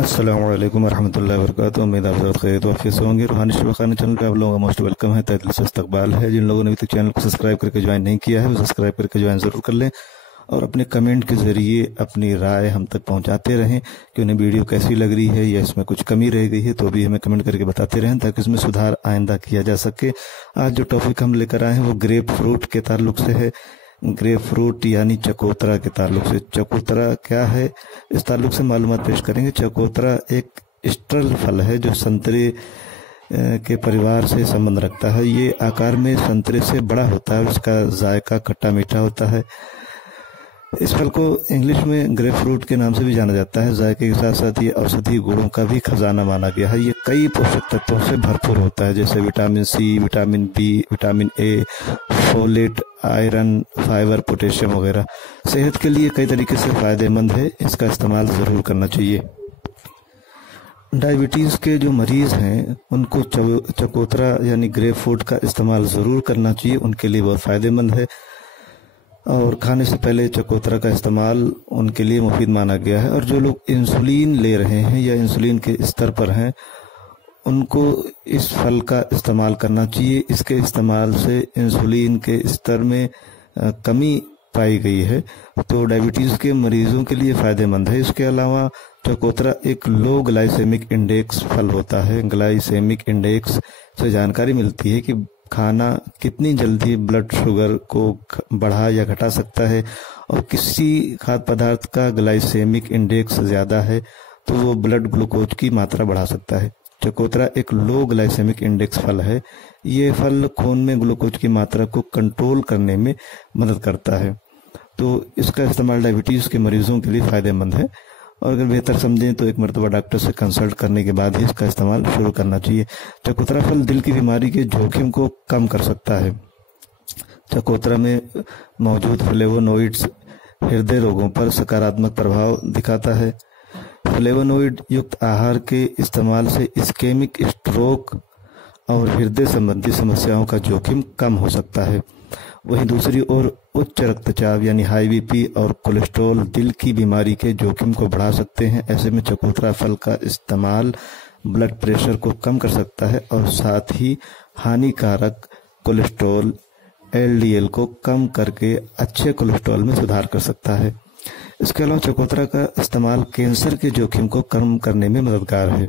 अस्सलाम वालेकुम रहमतुल्लाहि व बरकातुहू। उम्मीद आप सब खैरियत और वाफियत से होंगे। रूहानी शिफा खाना चैनल पे आप लोगों का मोस्ट वेलकम है, तहे दिल से इस्तकबाल है। जिन लोगों ने अभी तक चैनल को सब्सक्राइब करके ज्वाइन नहीं किया है वो सब्सक्राइब करके ज्वाइन जरूर कर लें और अपने कमेंट के जरिए अपनी राय हम तक पहुंचाते रहें कि उन्हें वीडियो कैसी लग रही है या इसमें कुछ कमी रह गई है तो भी हमें कमेंट करके बताते रहें ताकि इसमें सुधार आइंदा किया जा सके। आज जो टॉपिक हम लेकर आए हैं वो ग्रेप फ्रूट के ताल्लुक से है। ग्रेप फ्रूट यानी चकोतरा के ताल्लुक से। चकोतरा क्या है, इस ताल्लुक से मालूमात पेश करेंगे। चकोतरा एक स्ट्रल फल है जो संतरे के परिवार से संबंध रखता है। ये आकार में संतरे से बड़ा होता है और इसका जायका खट्टा मीठा होता है। इस फल को इंग्लिश में ग्रेप फ्रूट के नाम से भी जाना जाता है। जायके के साथ साथ ये औषधीय गुणों का भी खजाना माना गया है। ये कई पोषक तत्वों से भरपूर होता है जैसे vitamin C, vitamin B, vitamin A, folate, iron, fibre, potassium वगैरह। सेहत के लिए कई तरीके से फायदेमंद है, इसका इस्तेमाल जरूर करना चाहिए। डायबिटीज के जो मरीज हैं उनको चकोतरा यानी ग्रेप फ्रूट का इस्तेमाल जरूर करना चाहिए, उनके लिए बहुत फायदेमंद है और खाने से पहले चकोतरा का इस्तेमाल उनके लिए मुफीद माना गया है। और जो लोग इंसुलिन ले रहे हैं या इंसुलिन के स्तर पर हैं उनको इस फल का इस्तेमाल करना चाहिए। इसके इस्तेमाल से इंसुलिन के स्तर में कमी पाई गई है तो डायबिटीज के मरीजों के लिए फायदेमंद है। इसके अलावा चकोतरा एक लो ग्लाइसेमिक इंडेक्स फल होता है। ग्लाइसेमिक इंडेक्स से जानकारी मिलती है कि खाना कितनी जल्दी ब्लड शुगर को बढ़ा या घटा सकता है और किसी खाद्य पदार्थ का ग्लाइसेमिक इंडेक्स ज्यादा है तो वो ब्लड ग्लूकोज की मात्रा बढ़ा सकता है। चकोतरा एक लो ग्लाइसेमिक इंडेक्स फल है। ये फल खून में ग्लूकोज की मात्रा को कंट्रोल करने में मदद करता है तो इसका इस्तेमाल डायबिटीज के मरीजों के लिए फायदेमंद है और अगर बेहतर समझें तो एक मरतबा डॉक्टर से कंसल्ट करने के बाद ही इसका इस्तेमाल शुरू करना चाहिए। चकोतरा फल दिल की बीमारी के जोखिम को कम कर सकता है। चकोतरा में मौजूद फ्लेवोनोइड्स हृदय रोगों पर सकारात्मक प्रभाव दिखाता है। फ्लेवोनोइड युक्त आहार के इस्तेमाल से इस्केमिक स्ट्रोक और हृदय संबंधी समस्याओं का जोखिम कम हो सकता है। वहीं दूसरी ओर उच्च रक्तचाप यानी हाई बीपी और कोलेस्ट्रॉल दिल की बीमारी के जोखिम को बढ़ा सकते हैं। ऐसे में चकोतरा फल का इस्तेमाल ब्लड प्रेशर को कम कर सकता है और साथ ही हानिकारक कोलेस्ट्रॉल एलडीएल को कम करके अच्छे कोलेस्ट्रॉल में सुधार कर सकता है। इसके अलावा चकोतरा का इस्तेमाल कैंसर के जोखिम को कम करने में मददगार है।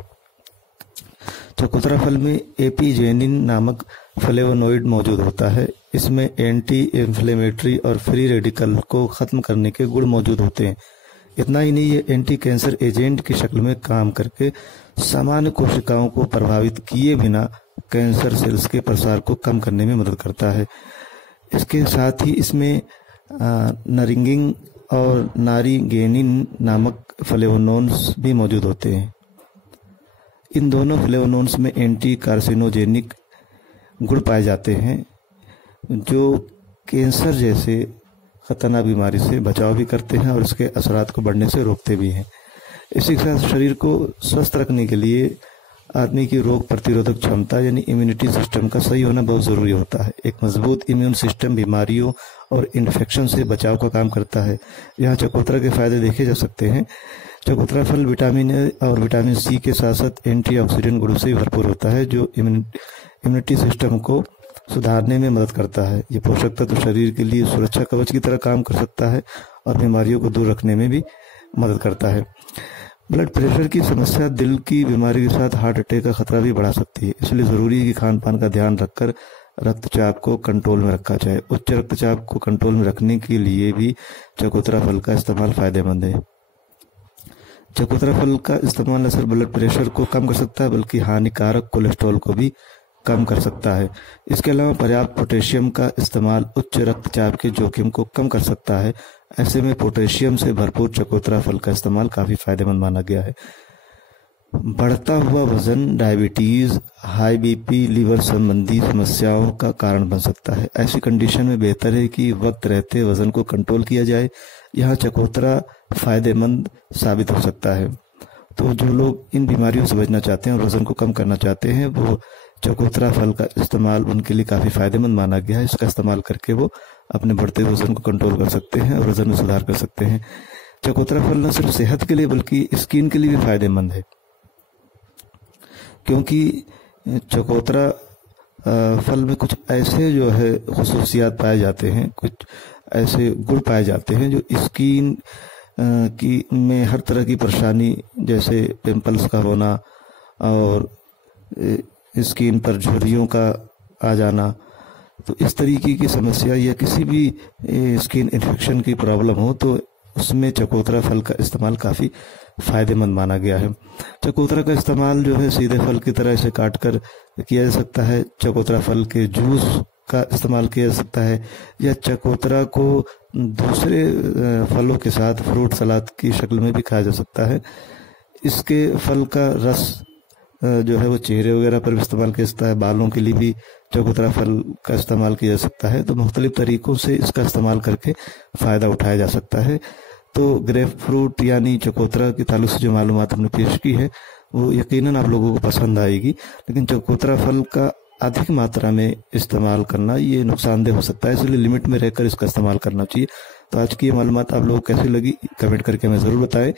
चकोतरा फल में एपिजेनिन नामक फ्लेवोनोइड मौजूद होता है। इसमें एंटी इंफ्लेमेटरी और फ्री रेडिकल को खत्म करने के गुण मौजूद होते हैं। इतना ही नहीं, ये एंटी कैंसर एजेंट की शक्ल में काम करके सामान्य कोशिकाओं को प्रभावित किए बिना कैंसर सेल्स के प्रसार को कम करने में मदद करता है। इसके साथ ही इसमें नरिंगिंग और नारीगेनिन नामक फ्लेवोनोन्स भी मौजूद होते हैं। इन दोनों फ्लेवोनोन्स में एंटी कार्सिनोजेनिक गुण पाए जाते हैं जो कैंसर जैसे खतरनाक बीमारी से बचाव भी करते हैं और इसके असरात को बढ़ने से रोकते भी हैं। इसी के साथ शरीर को स्वस्थ रखने के लिए आदमी की रोग प्रतिरोधक क्षमता यानी इम्यूनिटी सिस्टम का सही होना बहुत जरूरी होता है। एक मजबूत इम्यून सिस्टम बीमारियों और इन्फेक्शन से बचाव का काम करता है। यहाँ चकोतरा के फायदे देखे जा सकते हैं। चकोतरा फल विटामिन ए और विटामिन सी के साथ साथ एंटीऑक्सीडेंट गुणों से भरपूर होता है जो इम्यूनिटी सिस्टम को सुधारने में मदद करता है। ये पोषक तत्व शरीर के लिए सुरक्षा कवच की तरह काम कर सकता है और बीमारियों को दूर रखने में भी मदद करता है। ब्लड प्रेशर की समस्या दिल की बीमारी के साथ हार्ट अटैक का खतरा भी बढ़ा सकती है, इसलिए जरूरी है कि खान पान का ध्यान रखकर रक्तचाप को कंट्रोल में रखा जाए। उच्च रक्तचाप को कंट्रोल में रखने के लिए भी चकोतरा फल का इस्तेमाल फायदेमंद है। चकोतरा फल का इस्तेमाल न सिर्फ ब्लड प्रेशर को कम कर सकता है बल्कि हानिकारक कोलेस्ट्रॉल को भी कम कर सकता है। इसके अलावा पर्याप्त पोटेशियम का इस्तेमाल उच्च रक्तचाप के जोखिम को कम कर सकता है। ऐसे में पोटेशियम से भरपूर चकोतरा फल का इस्तेमाल काफी फायदेमंद माना गया है। बढ़ता हुआ वजन डायबिटीज, हाई बीपी, लीवर संबंधी समस्याओं का कारण बन सकता है। ऐसी कंडीशन में बेहतर है कि वक्त रहते वजन को कंट्रोल किया जाए। यहाँ चकोतरा फायदेमंद साबित हो सकता है। तो जो लोग इन बीमारियों से बचना चाहते हैं और वजन को कम करना चाहते हैं वो चकोतरा फल का इस्तेमाल उनके लिए काफी फायदेमंद माना गया है। इसका इस्तेमाल करके वो अपने बढ़ते वजन को कंट्रोल कर सकते हैं और वजन में सुधार कर सकते हैं। चकोतरा फल न सिर्फ सेहत के लिए बल्कि स्किन के लिए भी फायदेमंद है, क्योंकि चकोतरा फल में कुछ ऐसे जो है खुसूसियात पाए जाते हैं, कुछ ऐसे गुण पाए जाते हैं जो स्किन की में हर तरह की परेशानी जैसे पिंपल्स का होना और स्किन पर झुर्रियों का आ जाना, तो इस तरीके की समस्या या किसी भी स्किन इन्फेक्शन की प्रॉब्लम हो तो उसमें चकोतरा फल का इस्तेमाल काफ़ी फायदेमंद माना गया है। चकोतरा का इस्तेमाल जो है सीधे फल की तरह इसे काट कर किया जा सकता है, चकोतरा फल के जूस का इस्तेमाल किया जा सकता है, या चकोतरा को दूसरे फलों के साथ फ्रूट सलाद की शक्ल में भी खाया जा सकता है। इसके फल का रस जो है वो चेहरे वगैरह पर भी इस्तेमाल किया जाता है, बालों के लिए भी चकोतरा फल का इस्तेमाल किया जा सकता है। तो मुख्तलिफ तरीकों से इसका इस्तेमाल करके फ़ायदा उठाया जा सकता है। तो ग्रेप फ्रूट यानी चकोतरा के ताल्लुक से जो मालूमात हमने पेश की है वो यकीनन आप लोगों को पसंद आएगी, लेकिन चकोतरा फल का अधिक मात्रा में इस्तेमाल करना ये नुकसानदेह हो सकता है, इसलिए लिमिट में रहकर इसका इस्तेमाल करना चाहिए। तो आज की ये मालूमात आप लोगों को कैसी लगी कमेंट करके हमें ज़रूर बताएं।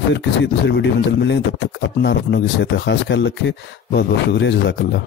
फिर किसी दूसरे वीडियो में जल्द मिलेंगे, तब तक अपना और अपनों की सेहत का खास ख्याल रखें। बहुत बहुत शुक्रिया, जज़ाकल्लाह।